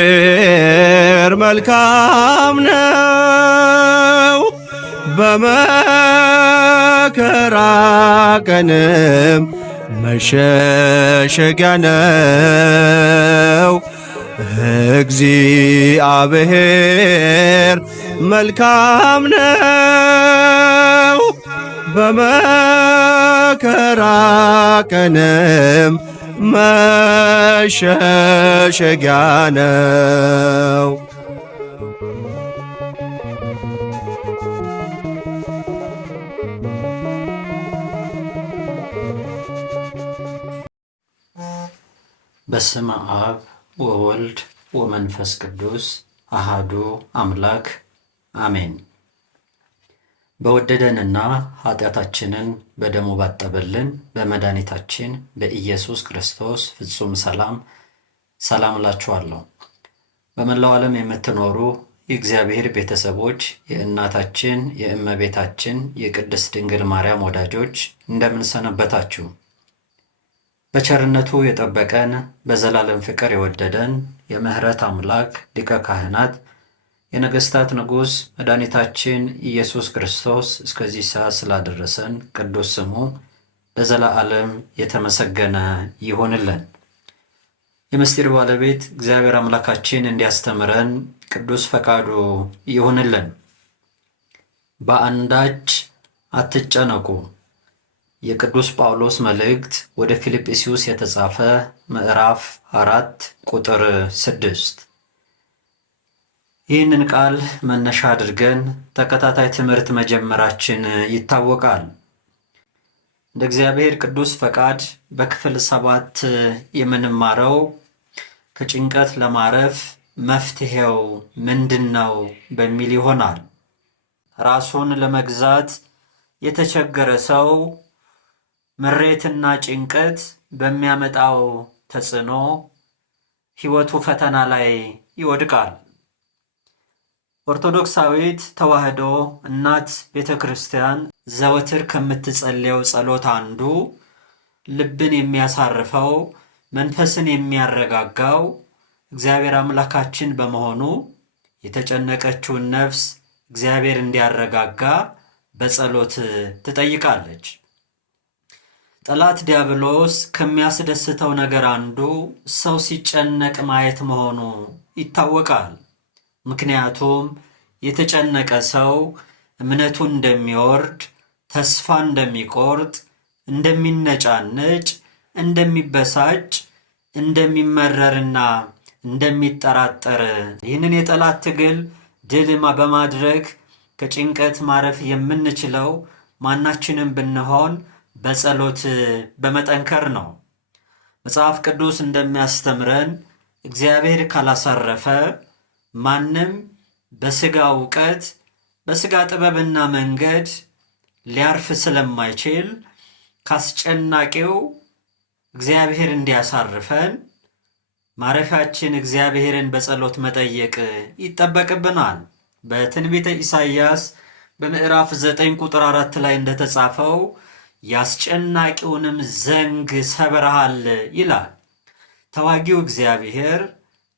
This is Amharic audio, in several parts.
እግዚአብሔር መልካም ነው፣ በመከራ ቀንም መሸሸጊያ ነው። እግዚአብሔር መልካም ነው፣ በመከራ ቀንም መሸሸጊያ ነው። በስመ አብ ወወልድ ወመንፈስ ቅዱስ አሃዱ አምላክ አሜን። በወደደንና ኃጢአታችንን በደሙ ባጠበልን በመድኃኒታችን በኢየሱስ ክርስቶስ ፍጹም ሰላም እላችኋለሁ። በመላው ዓለም የምትኖሩ የእግዚአብሔር ቤተሰቦች፣ የእናታችን የእመቤታችን የቅድስት ድንግል ማርያም ወዳጆች እንደምን ሰነበታችሁ? በቸርነቱ የጠበቀን በዘላለም ፍቅር የወደደን የምህረት አምላክ ሊቀ ካህናት የነገሥታት ንጉሥ መድኃኒታችን ኢየሱስ ክርስቶስ እስከዚህ ሰዓት ስላደረሰን ቅዱስ ስሙ ለዘላለም የተመሰገነ ይሆንልን። የምስጢር ባለቤት እግዚአብሔር አምላካችን እንዲያስተምረን ቅዱስ ፈቃዱ ይሆንልን። በአንዳች አትጨነቁ። የቅዱስ ጳውሎስ መልእክት ወደ ፊልጵስዩስ የተጻፈ ምዕራፍ 4 ቁጥር 6። ይህንን ቃል መነሻ አድርገን ተከታታይ ትምህርት መጀመራችን ይታወቃል። እንደ እግዚአብሔር ቅዱስ ፈቃድ በክፍል 7 የምንማረው ከጭንቀት ለማረፍ መፍትሄው ምንድነው በሚል ይሆናል። ራሱን ለመግዛት የተቸገረ ሰው ምሬትና ጭንቀት በሚያመጣው ተጽዕኖ ሕይወቱ ፈተና ላይ ይወድቃል። ኦርቶዶክሳዊት ተዋሕዶ እናት ቤተ ክርስቲያን ዘወትር ከምትጸልየው ጸሎት አንዱ ልብን የሚያሳርፈው መንፈስን የሚያረጋጋው እግዚአብሔር አምላካችን በመሆኑ የተጨነቀችውን ነፍስ እግዚአብሔር እንዲያረጋጋ በጸሎት ትጠይቃለች። ጠላት ዲያብሎስ ከሚያስደስተው ነገር አንዱ ሰው ሲጨነቅ ማየት መሆኑ ይታወቃል። ምክንያቱም የተጨነቀ ሰው እምነቱን እንደሚወርድ፣ ተስፋ እንደሚቆርጥ፣ እንደሚነጫነጭ፣ እንደሚበሳጭ፣ እንደሚመረርና እንደሚጠራጠር ይህንን የጠላት ትግል ድል በማድረግ ከጭንቀት ማረፍ የምንችለው ማናችንም ብንሆን በጸሎት በመጠንከር ነው። መጽሐፍ ቅዱስ እንደሚያስተምረን እግዚአብሔር ካላሳረፈ ማንም በሥጋ እውቀት በሥጋ ጥበብና መንገድ ሊያርፍ ስለማይችል ካስጨናቂው እግዚአብሔር እንዲያሳርፈን ማረፊያችን እግዚአብሔርን በጸሎት መጠየቅ ይጠበቅብናል። በትንቢተ ኢሳይያስ በምዕራፍ 9 ቁጥር 4 ላይ እንደተጻፈው ያስጨናቂውንም ዘንግ ሰብረሃል ይላል። ተዋጊው እግዚአብሔር፣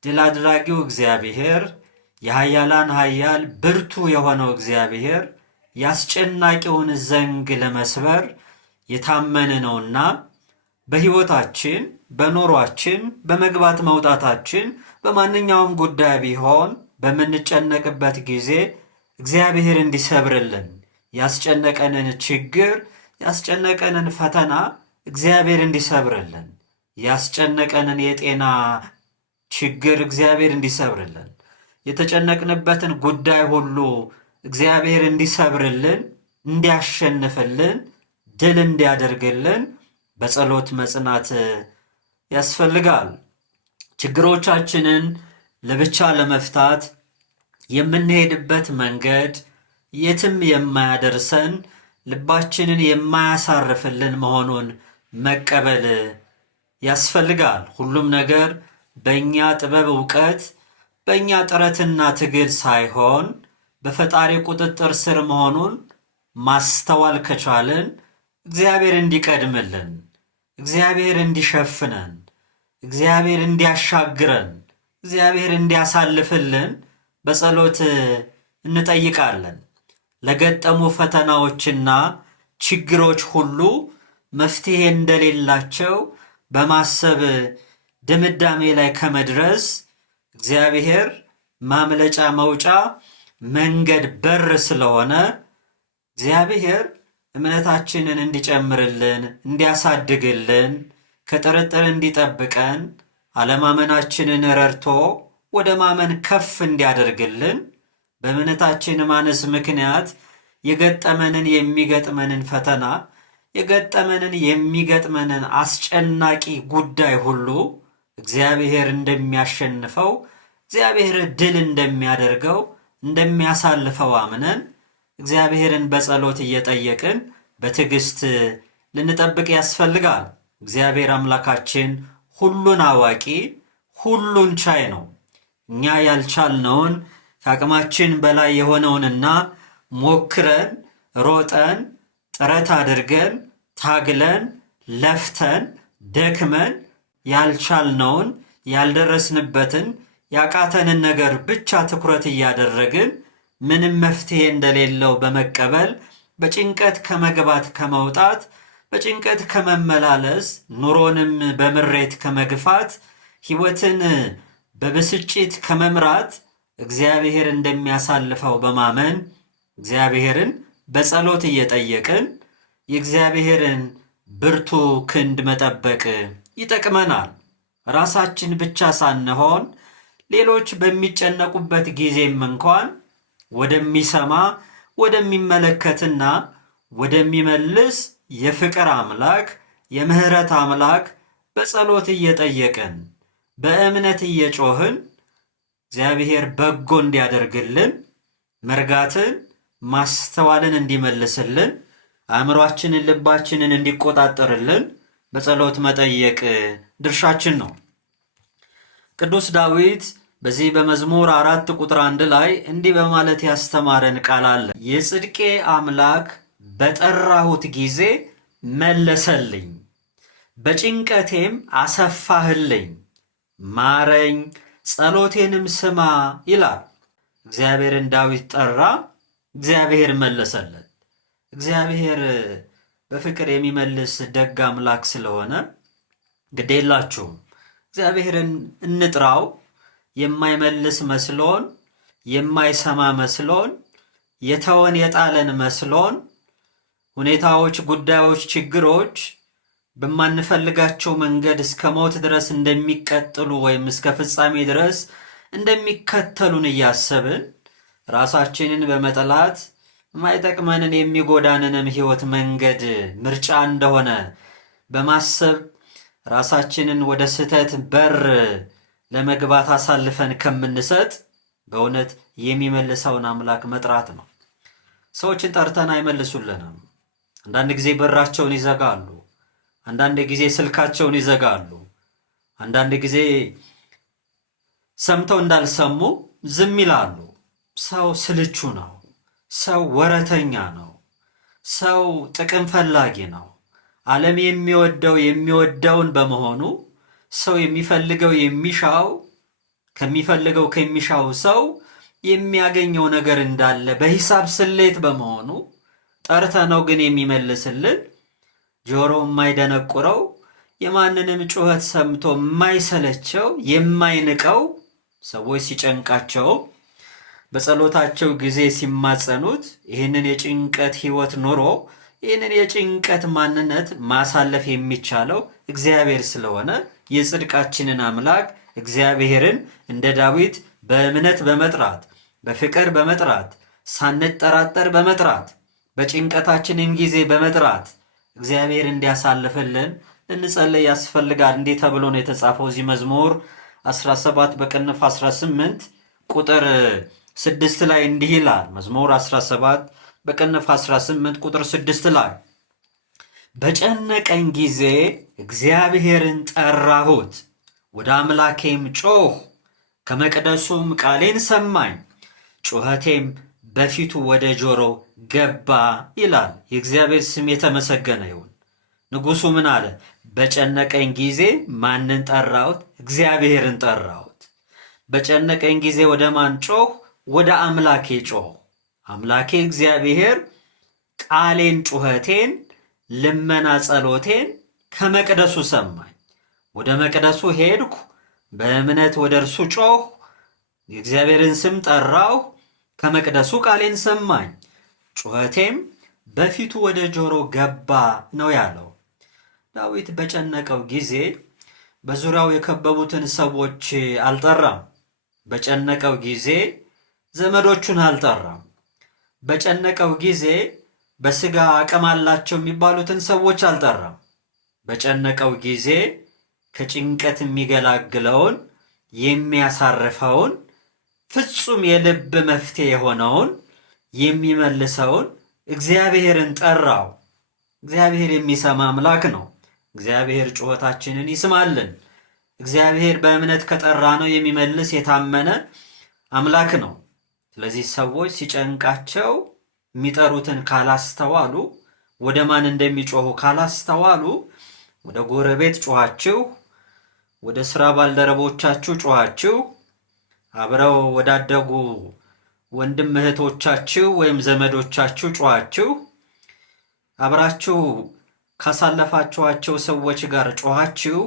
ድል አድራጊው እግዚአብሔር፣ የኃያላን ኃያል ብርቱ የሆነው እግዚአብሔር ያስጨናቂውን ዘንግ ለመስበር የታመነ ነውና በሕይወታችን፣ በኖሯችን፣ በመግባት መውጣታችን፣ በማንኛውም ጉዳይ ቢሆን በምንጨነቅበት ጊዜ እግዚአብሔር እንዲሰብርልን ያስጨነቀንን ችግር ያስጨነቀንን ፈተና እግዚአብሔር እንዲሰብርልን ያስጨነቀንን የጤና ችግር እግዚአብሔር እንዲሰብርልን የተጨነቅንበትን ጉዳይ ሁሉ እግዚአብሔር እንዲሰብርልን፣ እንዲያሸንፍልን፣ ድል እንዲያደርግልን በጸሎት መጽናት ያስፈልጋል። ችግሮቻችንን ለብቻ ለመፍታት የምንሄድበት መንገድ የትም የማያደርሰን ልባችንን የማያሳርፍልን መሆኑን መቀበል ያስፈልጋል። ሁሉም ነገር በእኛ ጥበብ እውቀት፣ በእኛ ጥረትና ትግል ሳይሆን በፈጣሪ ቁጥጥር ስር መሆኑን ማስተዋል ከቻልን እግዚአብሔር እንዲቀድምልን፣ እግዚአብሔር እንዲሸፍነን፣ እግዚአብሔር እንዲያሻግረን፣ እግዚአብሔር እንዲያሳልፍልን በጸሎት እንጠይቃለን። ለገጠሙ ፈተናዎችና ችግሮች ሁሉ መፍትሄ እንደሌላቸው በማሰብ ድምዳሜ ላይ ከመድረስ እግዚአብሔር ማምለጫ መውጫ መንገድ በር ስለሆነ እግዚአብሔር እምነታችንን እንዲጨምርልን፣ እንዲያሳድግልን፣ ከጥርጥር እንዲጠብቀን፣ አለማመናችንን ረድቶ ወደ ማመን ከፍ እንዲያደርግልን፣ በእምነታችን ማነስ ምክንያት የሚገጥመንን ፈተና የሚገጥመንን አስጨናቂ ጉዳይ ሁሉ እግዚአብሔር እንደሚያሸንፈው፣ እግዚአብሔር ድል እንደሚያደርገው፣ እንደሚያሳልፈው አምነን እግዚአብሔርን በጸሎት እየጠየቅን በትዕግስት ልንጠብቅ ያስፈልጋል። እግዚአብሔር አምላካችን ሁሉን አዋቂ፣ ሁሉን ቻይ ነው። እኛ ያልቻልነውን ከአቅማችን በላይ የሆነውንና ሞክረን ሮጠን ጥረት አድርገን ታግለን ለፍተን ደክመን ያልቻልነውን ያልደረስንበትን ያቃተንን ነገር ብቻ ትኩረት እያደረግን ምንም መፍትሄ እንደሌለው በመቀበል በጭንቀት ከመግባት ከመውጣት፣ በጭንቀት ከመመላለስ፣ ኑሮንም በምሬት ከመግፋት፣ ሕይወትን በብስጭት ከመምራት እግዚአብሔር እንደሚያሳልፈው በማመን እግዚአብሔርን በጸሎት እየጠየቅን የእግዚአብሔርን ብርቱ ክንድ መጠበቅ ይጠቅመናል። ራሳችን ብቻ ሳንሆን ሌሎች በሚጨነቁበት ጊዜም እንኳን ወደሚሰማ ወደሚመለከትና ወደሚመልስ የፍቅር አምላክ የምህረት አምላክ በጸሎት እየጠየቅን በእምነት እየጮህን እግዚአብሔር በጎ እንዲያደርግልን፣ መርጋትን ማስተዋልን እንዲመልስልን፣ አእምሯችንን ልባችንን እንዲቆጣጠርልን በጸሎት መጠየቅ ድርሻችን ነው። ቅዱስ ዳዊት በዚህ በመዝሙር 4 ቁጥር 1 ላይ እንዲህ በማለት ያስተማረን ቃል አለ። የጽድቄ አምላክ በጠራሁት ጊዜ መለሰልኝ፣ በጭንቀቴም አሰፋህልኝ፣ ማረኝ፣ ጸሎቴንም ስማ ይላል። እግዚአብሔርን ዳዊት ጠራ፣ እግዚአብሔር መለሰለት። እግዚአብሔር በፍቅር የሚመልስ ደግ አምላክ ስለሆነ ግዴላችሁም እግዚአብሔርን እንጥራው። የማይመልስ መስሎን፣ የማይሰማ መስሎን፣ የተወን የጣለን መስሎን፣ ሁኔታዎች፣ ጉዳዮች፣ ችግሮች በማንፈልጋቸው መንገድ እስከ ሞት ድረስ እንደሚቀጥሉ ወይም እስከ ፍጻሜ ድረስ እንደሚከተሉን እያሰብን ራሳችንን በመጠላት የማይጠቅመንን የሚጎዳንንም ሕይወት መንገድ ምርጫ እንደሆነ በማሰብ ራሳችንን ወደ ስህተት በር ለመግባት አሳልፈን ከምንሰጥ በእውነት የሚመልሰውን አምላክ መጥራት ነው። ሰዎችን ጠርተን አይመልሱልንም። አንዳንድ ጊዜ በራቸውን ይዘጋሉ። አንዳንድ ጊዜ ስልካቸውን ይዘጋሉ። አንዳንድ ጊዜ ሰምተው እንዳልሰሙ ዝም ይላሉ። ሰው ስልቹ ነው። ሰው ወረተኛ ነው። ሰው ጥቅም ፈላጊ ነው። ዓለም የሚወደውን በመሆኑ ሰው ከሚሻው ሰው የሚያገኘው ነገር እንዳለ በሂሳብ ስሌት በመሆኑ ጠርተነው ግን የሚመልስልን ጆሮ የማይደነቁረው የማንንም ጩኸት ሰምቶ የማይሰለቸው የማይንቀው ሰዎች ሲጨንቃቸው በጸሎታቸው ጊዜ ሲማጸኑት ይህንን የጭንቀት ሕይወት ኖሮ ይህንን የጭንቀት ማንነት ማሳለፍ የሚቻለው እግዚአብሔር ስለሆነ የጽድቃችንን አምላክ እግዚአብሔርን እንደ ዳዊት በእምነት በመጥራት በፍቅር በመጥራት ሳንጠራጠር በመጥራት በጭንቀታችንን ጊዜ በመጥራት እግዚአብሔር እንዲያሳልፍልን እንጸልይ ያስፈልጋል። እንዲህ ተብሎ ነው የተጻፈው እዚህ መዝሙር 17 በቅንፍ 18 ቁጥር 6 ላይ እንዲህ ይላል። መዝሙር 17 በቅንፍ 18 ቁጥር 6 ላይ በጨነቀኝ ጊዜ እግዚአብሔርን ጠራሁት፣ ወደ አምላኬም ጮህ፣ ከመቅደሱም ቃሌን ሰማኝ፣ ጩኸቴም በፊቱ ወደ ጆሮ ገባ ይላል። የእግዚአብሔር ስም የተመሰገነ ይሁን። ንጉሡ ምን አለ? በጨነቀኝ ጊዜ ማንን ጠራሁት? እግዚአብሔርን ጠራሁት። በጨነቀኝ ጊዜ ወደ ማን ጮህ? ወደ አምላኬ ጮህ። አምላኬ እግዚአብሔር ቃሌን፣ ጩኸቴን፣ ልመና ጸሎቴን ከመቅደሱ ሰማኝ። ወደ መቅደሱ ሄድኩ፣ በእምነት ወደ እርሱ ጮህ፣ የእግዚአብሔርን ስም ጠራሁ፣ ከመቅደሱ ቃሌን ሰማኝ፣ ጩኸቴም በፊቱ ወደ ጆሮ ገባ ነው ያለው። ዳዊት በጨነቀው ጊዜ በዙሪያው የከበቡትን ሰዎች አልጠራም። በጨነቀው ጊዜ ዘመዶቹን አልጠራም። በጨነቀው ጊዜ በስጋ አቅም አላቸው የሚባሉትን ሰዎች አልጠራም። በጨነቀው ጊዜ ከጭንቀት የሚገላግለውን የሚያሳርፈውን ፍጹም የልብ መፍትሄ የሆነውን የሚመልሰውን እግዚአብሔርን ጠራው። እግዚአብሔር የሚሰማ አምላክ ነው። እግዚአብሔር ጩኸታችንን ይስማልን። እግዚአብሔር በእምነት ከጠራ ነው የሚመልስ የታመነ አምላክ ነው። ስለዚህ ሰዎች ሲጨንቃቸው የሚጠሩትን ካላስተዋሉ፣ ወደ ማን እንደሚጮሁ ካላስተዋሉ፣ ወደ ጎረቤት ጮኻችሁ፣ ወደ ስራ ባልደረቦቻችሁ ጮኻችሁ፣ አብረው ወዳደጉ ወንድም እህቶቻችሁ ወይም ዘመዶቻችሁ ጮኻችሁ፣ አብራችሁ ካሳለፋችኋቸው ሰዎች ጋር ጮኻችሁ፣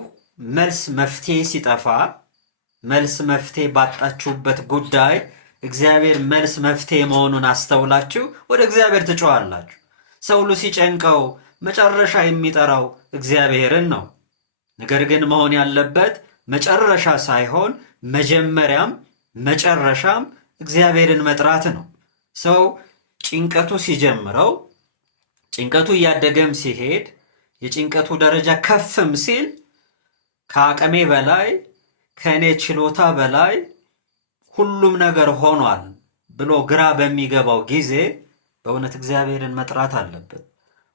መልስ መፍትሄ ሲጠፋ፣ መልስ መፍትሄ ባጣችሁበት ጉዳይ እግዚአብሔር መልስ መፍትሄ መሆኑን አስተውላችሁ ወደ እግዚአብሔር ትጮኻላችሁ። ሰው ሁሉ ሲጨንቀው መጨረሻ የሚጠራው እግዚአብሔርን ነው። ነገር ግን መሆን ያለበት መጨረሻ ሳይሆን መጀመሪያም መጨረሻም እግዚአብሔርን መጥራት ነው። ሰው ጭንቀቱ ሲጀምረው፣ ጭንቀቱ እያደገም ሲሄድ፣ የጭንቀቱ ደረጃ ከፍም ሲል ከአቅሜ በላይ ከእኔ ችሎታ በላይ ሁሉም ነገር ሆኗል ብሎ ግራ በሚገባው ጊዜ በእውነት እግዚአብሔርን መጥራት አለበት።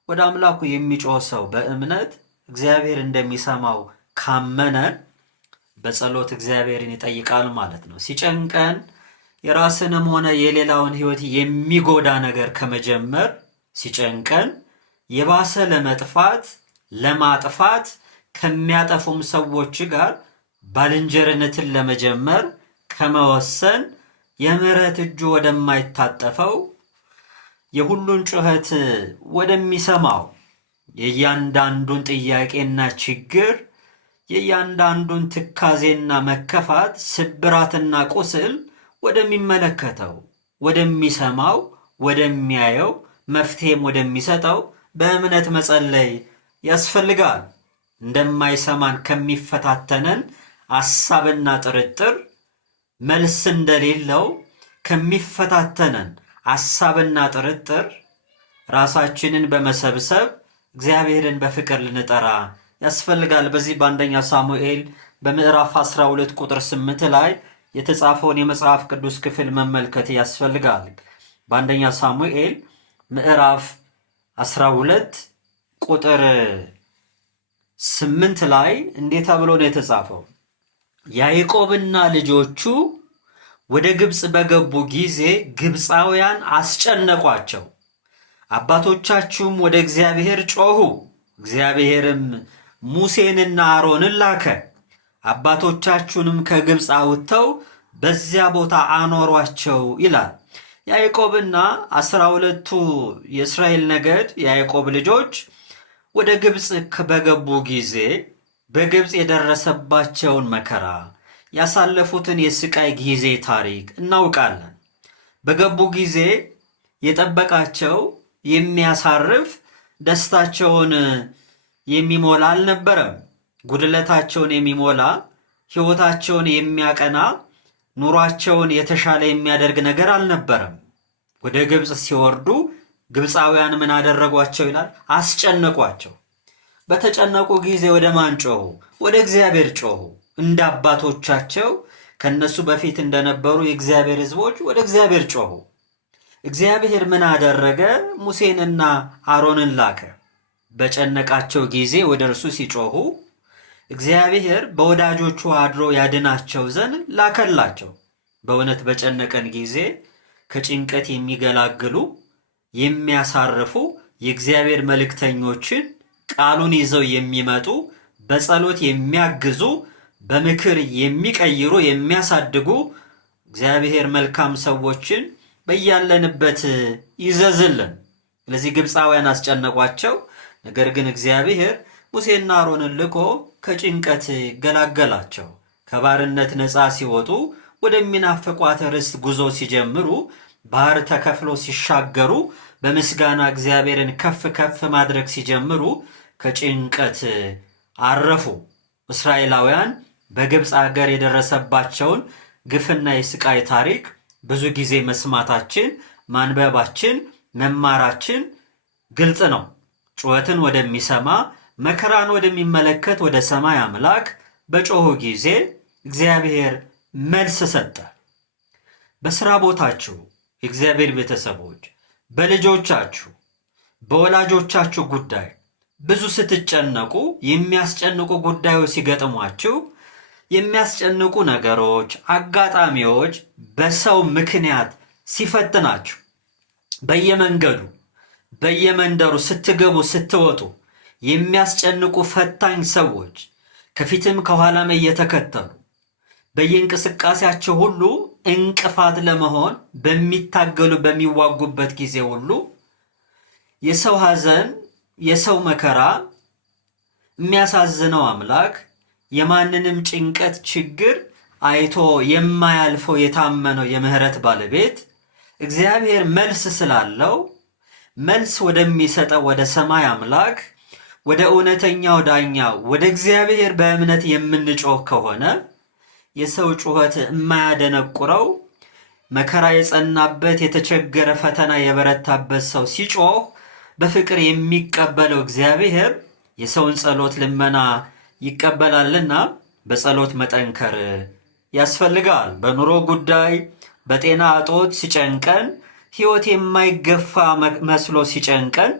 ወደ አምላኩ የሚጮህ ሰው በእምነት እግዚአብሔር እንደሚሰማው ካመነ በጸሎት እግዚአብሔርን ይጠይቃል ማለት ነው። ሲጨንቀን የራስንም ሆነ የሌላውን ሕይወት የሚጎዳ ነገር ከመጀመር፣ ሲጨንቀን የባሰ ለመጥፋት ለማጥፋት ከሚያጠፉም ሰዎች ጋር ባልንጀርነትን ለመጀመር ከመወሰን የምሕረት እጁ ወደማይታጠፈው የሁሉን ጩኸት ወደሚሰማው የእያንዳንዱን ጥያቄና ችግር የእያንዳንዱን ትካዜና መከፋት ስብራትና ቁስል ወደሚመለከተው ወደሚሰማው ወደሚያየው መፍትሄም ወደሚሰጠው በእምነት መጸለይ ያስፈልጋል። እንደማይሰማን ከሚፈታተነን ሐሳብና ጥርጥር መልስ እንደሌለው ከሚፈታተነን ሐሳብና ጥርጥር ራሳችንን በመሰብሰብ እግዚአብሔርን በፍቅር ልንጠራ ያስፈልጋል። በዚህ በአንደኛ ሳሙኤል በምዕራፍ 12 ቁጥር 8 ላይ የተጻፈውን የመጽሐፍ ቅዱስ ክፍል መመልከት ያስፈልጋል። በአንደኛ ሳሙኤል ምዕራፍ 12 ቁጥር 8 ላይ እንዴት ተብሎ ነው የተጻፈው? ያዕቆብና ልጆቹ ወደ ግብፅ በገቡ ጊዜ ግብፃውያን አስጨነቋቸው። አባቶቻችሁም ወደ እግዚአብሔር ጮኹ፣ እግዚአብሔርም ሙሴንና አሮንን ላከ። አባቶቻችሁንም ከግብፅ አውጥተው በዚያ ቦታ አኖሯቸው ይላል። ያዕቆብና 12ቱ የእስራኤል ነገድ የያዕቆብ ልጆች ወደ ግብፅ በገቡ ጊዜ በግብፅ የደረሰባቸውን መከራ ያሳለፉትን የስቃይ ጊዜ ታሪክ እናውቃለን። በገቡ ጊዜ የጠበቃቸው የሚያሳርፍ ደስታቸውን የሚሞላ አልነበረም። ጉድለታቸውን የሚሞላ ሕይወታቸውን የሚያቀና ኑሯቸውን የተሻለ የሚያደርግ ነገር አልነበረም። ወደ ግብፅ ሲወርዱ ግብፃውያን ምን አደረጓቸው ይላል? አስጨነቋቸው። በተጨነቁ ጊዜ ወደ ማን ጮኹ? ወደ እግዚአብሔር ጮኹ። እንደ አባቶቻቸው ከነሱ በፊት እንደነበሩ የእግዚአብሔር ሕዝቦች ወደ እግዚአብሔር ጮኹ። እግዚአብሔር ምን አደረገ? ሙሴንና አሮንን ላከ። በጨነቃቸው ጊዜ ወደ እርሱ ሲጮኹ እግዚአብሔር በወዳጆቹ አድሮ ያድናቸው ዘንድ ላከላቸው። በእውነት በጨነቀን ጊዜ ከጭንቀት የሚገላግሉ የሚያሳርፉ የእግዚአብሔር መልእክተኞችን ቃሉን ይዘው የሚመጡ በጸሎት የሚያግዙ፣ በምክር የሚቀይሩ፣ የሚያሳድጉ እግዚአብሔር መልካም ሰዎችን በያለንበት ይዘዝልን። ስለዚህ ግብፃውያን አስጨነቋቸው። ነገር ግን እግዚአብሔር ሙሴና አሮንን ልኮ ከጭንቀት ገላገላቸው። ከባርነት ነፃ ሲወጡ ወደሚናፍቋት ርስት ጉዞ ሲጀምሩ፣ ባህር ተከፍሎ ሲሻገሩ፣ በምስጋና እግዚአብሔርን ከፍ ከፍ ማድረግ ሲጀምሩ ከጭንቀት አረፉ። እስራኤላውያን በግብፅ ሀገር የደረሰባቸውን ግፍና የስቃይ ታሪክ ብዙ ጊዜ መስማታችን፣ ማንበባችን፣ መማራችን ግልጽ ነው። ጩኸትን ወደሚሰማ መከራን ወደሚመለከት ወደ ሰማይ አምላክ በጮኹ ጊዜ እግዚአብሔር መልስ ሰጠ። በሥራ ቦታችሁ የእግዚአብሔር ቤተሰቦች፣ በልጆቻችሁ፣ በወላጆቻችሁ ጉዳይ ብዙ ስትጨነቁ፣ የሚያስጨንቁ ጉዳዮች ሲገጥሟችሁ፣ የሚያስጨንቁ ነገሮች፣ አጋጣሚዎች በሰው ምክንያት ሲፈትናችሁ፣ በየመንገዱ በየመንደሩ ስትገቡ ስትወጡ የሚያስጨንቁ ፈታኝ ሰዎች ከፊትም ከኋላም እየተከተሉ በየእንቅስቃሴያቸው ሁሉ እንቅፋት ለመሆን በሚታገሉ በሚዋጉበት ጊዜ ሁሉ የሰው ሐዘን፣ የሰው መከራ የሚያሳዝነው አምላክ የማንንም ጭንቀት ችግር አይቶ የማያልፈው የታመነው የምህረት ባለቤት እግዚአብሔር መልስ ስላለው መልስ ወደሚሰጠው ወደ ሰማይ አምላክ ወደ እውነተኛው ዳኛ ወደ እግዚአብሔር በእምነት የምንጮህ ከሆነ የሰው ጩኸት የማያደነቁረው መከራ የጸናበት የተቸገረ ፈተና የበረታበት ሰው ሲጮህ በፍቅር የሚቀበለው እግዚአብሔር የሰውን ጸሎት ልመና ይቀበላልና በጸሎት መጠንከር ያስፈልጋል። በኑሮ ጉዳይ በጤና እጦት ሲጨንቀን፣ ሕይወት የማይገፋ መስሎ ሲጨንቀን፣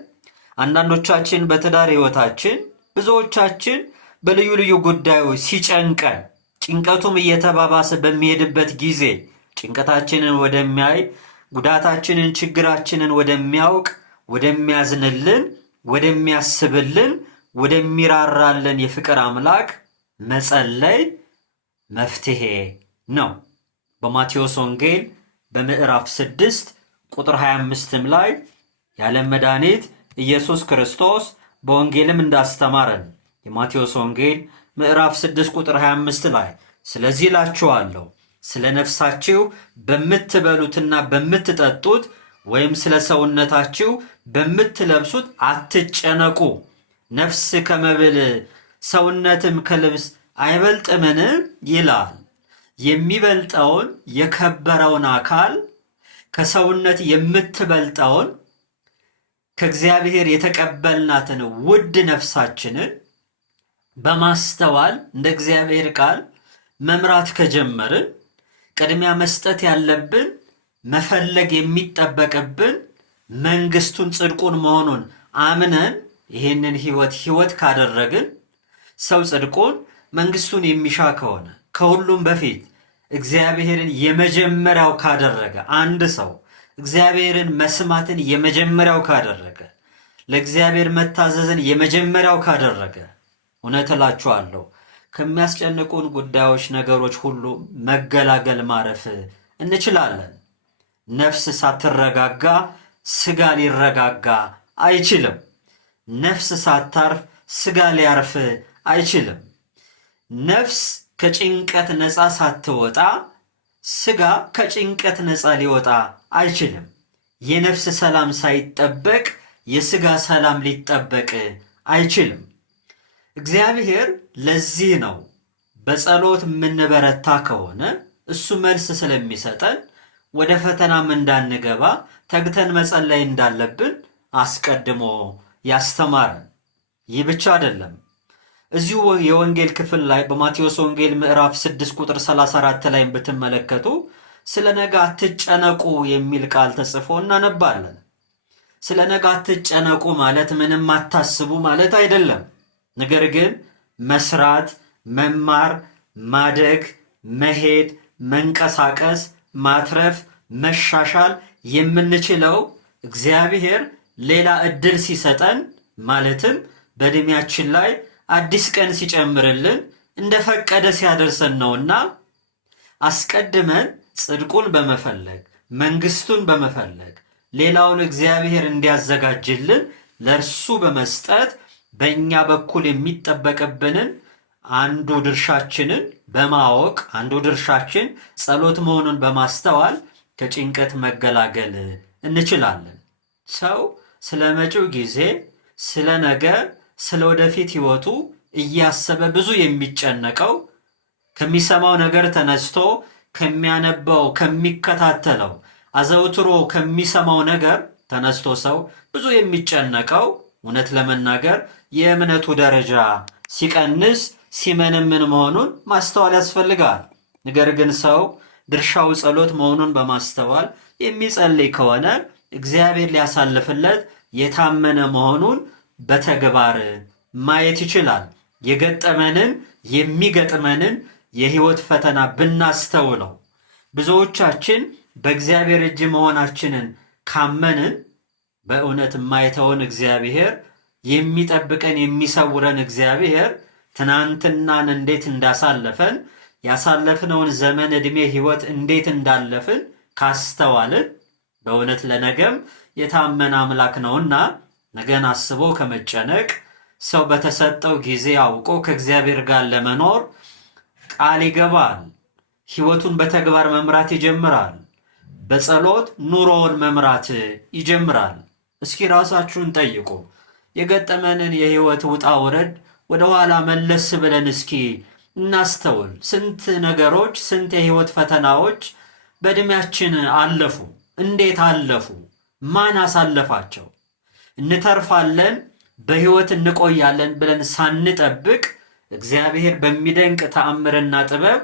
አንዳንዶቻችን በትዳር ሕይወታችን፣ ብዙዎቻችን በልዩ ልዩ ጉዳዮች ሲጨንቀን፣ ጭንቀቱም እየተባባሰ በሚሄድበት ጊዜ ጭንቀታችንን ወደሚያይ፣ ጉዳታችንን፣ ችግራችንን ወደሚያውቅ፣ ወደሚያዝንልን፣ ወደሚያስብልን፣ ወደሚራራልን የፍቅር አምላክ መጸለይ መፍትሄ ነው። በማቴዎስ ወንጌል በምዕራፍ 6 ቁጥር 25 ላይ የዓለም መድኃኒት ኢየሱስ ክርስቶስ በወንጌልም እንዳስተማረን የማቴዎስ ወንጌል ምዕራፍ 6 ቁጥር 25 ላይ ስለዚህ እላችኋለሁ ስለ ነፍሳችሁ በምትበሉትና በምትጠጡት ወይም ስለ ሰውነታችሁ በምትለብሱት አትጨነቁ። ነፍስ ከመብል ሰውነትም ከልብስ አይበልጥምን ይላል። የሚበልጠውን የከበረውን አካል ከሰውነት የምትበልጠውን ከእግዚአብሔር የተቀበልናትን ውድ ነፍሳችንን በማስተዋል እንደ እግዚአብሔር ቃል መምራት ከጀመርን ቅድሚያ መስጠት ያለብን መፈለግ የሚጠበቅብን መንግስቱን ጽድቁን መሆኑን አምነን ይህንን ህይወት ካደረግን ሰው ጽድቁን መንግስቱን የሚሻ ከሆነ ከሁሉም በፊት እግዚአብሔርን የመጀመሪያው ካደረገ አንድ ሰው እግዚአብሔርን መስማትን የመጀመሪያው ካደረገ ለእግዚአብሔር መታዘዝን የመጀመሪያው ካደረገ እውነት እላችኋለሁ ከሚያስጨንቁን ጉዳዮች ነገሮች ሁሉ መገላገል ማረፍ እንችላለን። ነፍስ ሳትረጋጋ ስጋ ሊረጋጋ አይችልም። ነፍስ ሳታርፍ ስጋ ሊያርፍ አይችልም። ነፍስ ከጭንቀት ነፃ ሳትወጣ ስጋ ከጭንቀት ነፃ ሊወጣ አይችልም። የነፍስ ሰላም ሳይጠበቅ የስጋ ሰላም ሊጠበቅ አይችልም። እግዚአብሔር ለዚህ ነው በጸሎት የምንበረታ ከሆነ እሱ መልስ ስለሚሰጠን ወደ ፈተናም እንዳንገባ ተግተን መጸለይ እንዳለብን አስቀድሞ ያስተማረን። ይህ ብቻ አይደለም። እዚሁ የወንጌል ክፍል ላይ በማቴዎስ ወንጌል ምዕራፍ 6 ቁጥር 34 ላይ ብትመለከቱ ስለ ነገ አትጨነቁ የሚል ቃል ተጽፎ እናነባለን። ስለ ነገ አትጨነቁ ማለት ምንም አታስቡ ማለት አይደለም። ነገር ግን መስራት፣ መማር፣ ማደግ፣ መሄድ፣ መንቀሳቀስ፣ ማትረፍ፣ መሻሻል የምንችለው እግዚአብሔር ሌላ እድል ሲሰጠን ማለትም በእድሜያችን ላይ አዲስ ቀን ሲጨምርልን እንደፈቀደ ሲያደርሰን ነውና አስቀድመን ጽድቁን በመፈለግ መንግስቱን በመፈለግ ሌላውን እግዚአብሔር እንዲያዘጋጅልን ለእርሱ በመስጠት በእኛ በኩል የሚጠበቅብንን አንዱ ድርሻችንን በማወቅ አንዱ ድርሻችን ጸሎት መሆኑን በማስተዋል ከጭንቀት መገላገል እንችላለን። ሰው ስለ መጪው ጊዜ፣ ስለ ነገ፣ ስለ ወደፊት ህይወቱ እያሰበ ብዙ የሚጨነቀው ከሚሰማው ነገር ተነስቶ ከሚያነበው ከሚከታተለው አዘውትሮ ከሚሰማው ነገር ተነስቶ ሰው ብዙ የሚጨነቀው እውነት ለመናገር የእምነቱ ደረጃ ሲቀንስ ሲመነምን መሆኑን ማስተዋል ያስፈልጋል። ነገር ግን ሰው ድርሻው ጸሎት መሆኑን በማስተዋል የሚጸልይ ከሆነ እግዚአብሔር ሊያሳልፍለት የታመነ መሆኑን በተግባር ማየት ይችላል። የገጠመንን የሚገጥመንን የህይወት ፈተና ብናስተውለው ብዙዎቻችን በእግዚአብሔር እጅ መሆናችንን ካመንን በእውነት የማይተውን እግዚአብሔር የሚጠብቀን የሚሰውረን እግዚአብሔር ትናንትናን እንዴት እንዳሳለፈን ያሳለፍነውን ዘመን ዕድሜ ህይወት እንዴት እንዳለፍን ካስተዋልን በእውነት ለነገም የታመነ አምላክ ነውና ነገን አስቦ ከመጨነቅ ሰው በተሰጠው ጊዜ አውቆ ከእግዚአብሔር ጋር ለመኖር ቃል ይገባል። ህይወቱን በተግባር መምራት ይጀምራል። በጸሎት ኑሮውን መምራት ይጀምራል። እስኪ ራሳችሁን ጠይቁ። የገጠመንን የህይወት ውጣ ውረድ ወደ ኋላ መለስ ብለን እስኪ እናስተውል። ስንት ነገሮች፣ ስንት የህይወት ፈተናዎች በእድሜያችን አለፉ። እንዴት አለፉ? ማን አሳለፋቸው? እንተርፋለን፣ በህይወት እንቆያለን ብለን ሳንጠብቅ እግዚአብሔር በሚደንቅ ተአምርና ጥበብ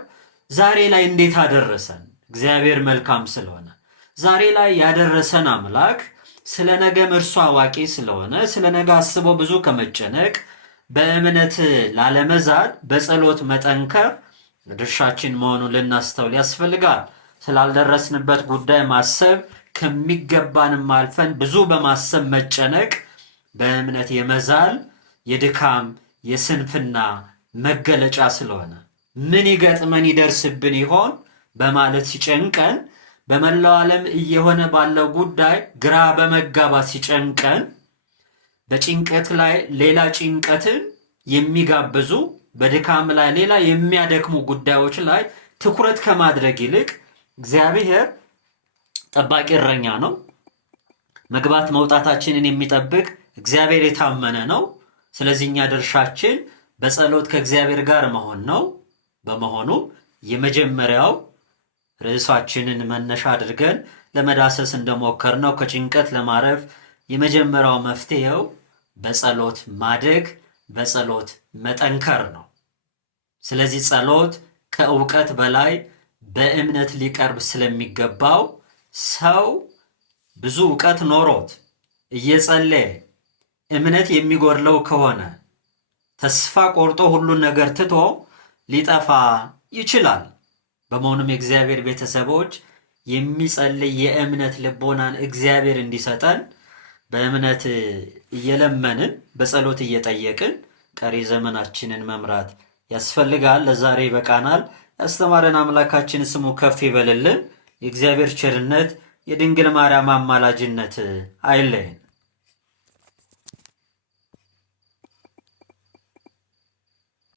ዛሬ ላይ እንዴት አደረሰን? እግዚአብሔር መልካም ስለሆነ ዛሬ ላይ ያደረሰን አምላክ ስለ ነገም እርሱ አዋቂ ስለሆነ ስለ ነገ አስቦ ብዙ ከመጨነቅ በእምነት ላለመዛል በጸሎት መጠንከር ድርሻችን መሆኑን ልናስተውል ያስፈልጋል። ስላልደረስንበት ጉዳይ ማሰብ ከሚገባንም አልፈን ብዙ በማሰብ መጨነቅ በእምነት የመዛል የድካም የስንፍና መገለጫ ስለሆነ ምን ይገጥመን ይደርስብን ይሆን በማለት ሲጨንቀን በመላው ዓለም እየሆነ ባለው ጉዳይ ግራ በመጋባት ሲጨንቀን በጭንቀት ላይ ሌላ ጭንቀትን የሚጋብዙ በድካም ላይ ሌላ የሚያደክሙ ጉዳዮች ላይ ትኩረት ከማድረግ ይልቅ እግዚአብሔር ጠባቂ እረኛ ነው። መግባት መውጣታችንን የሚጠብቅ እግዚአብሔር የታመነ ነው። ስለዚህ እኛ ድርሻችን በጸሎት ከእግዚአብሔር ጋር መሆን ነው። በመሆኑ የመጀመሪያው ርዕሳችንን መነሻ አድርገን ለመዳሰስ እንደሞከርነው ከጭንቀት ለማረፍ የመጀመሪያው መፍትሄው በጸሎት ማደግ፣ በጸሎት መጠንከር ነው። ስለዚህ ጸሎት ከእውቀት በላይ በእምነት ሊቀርብ ስለሚገባው ሰው ብዙ እውቀት ኖሮት እየጸለየ እምነት የሚጎድለው ከሆነ ተስፋ ቆርጦ ሁሉን ነገር ትቶ ሊጠፋ ይችላል። በመሆኑም የእግዚአብሔር ቤተሰቦች የሚጸልይ የእምነት ልቦናን እግዚአብሔር እንዲሰጠን በእምነት እየለመንን በጸሎት እየጠየቅን ቀሪ ዘመናችንን መምራት ያስፈልጋል። ለዛሬ ይበቃናል። ያስተማረን አምላካችን ስሙ ከፍ ይበልልን። የእግዚአብሔር ቸርነት የድንግል ማርያም አማላጅነት አይለየን።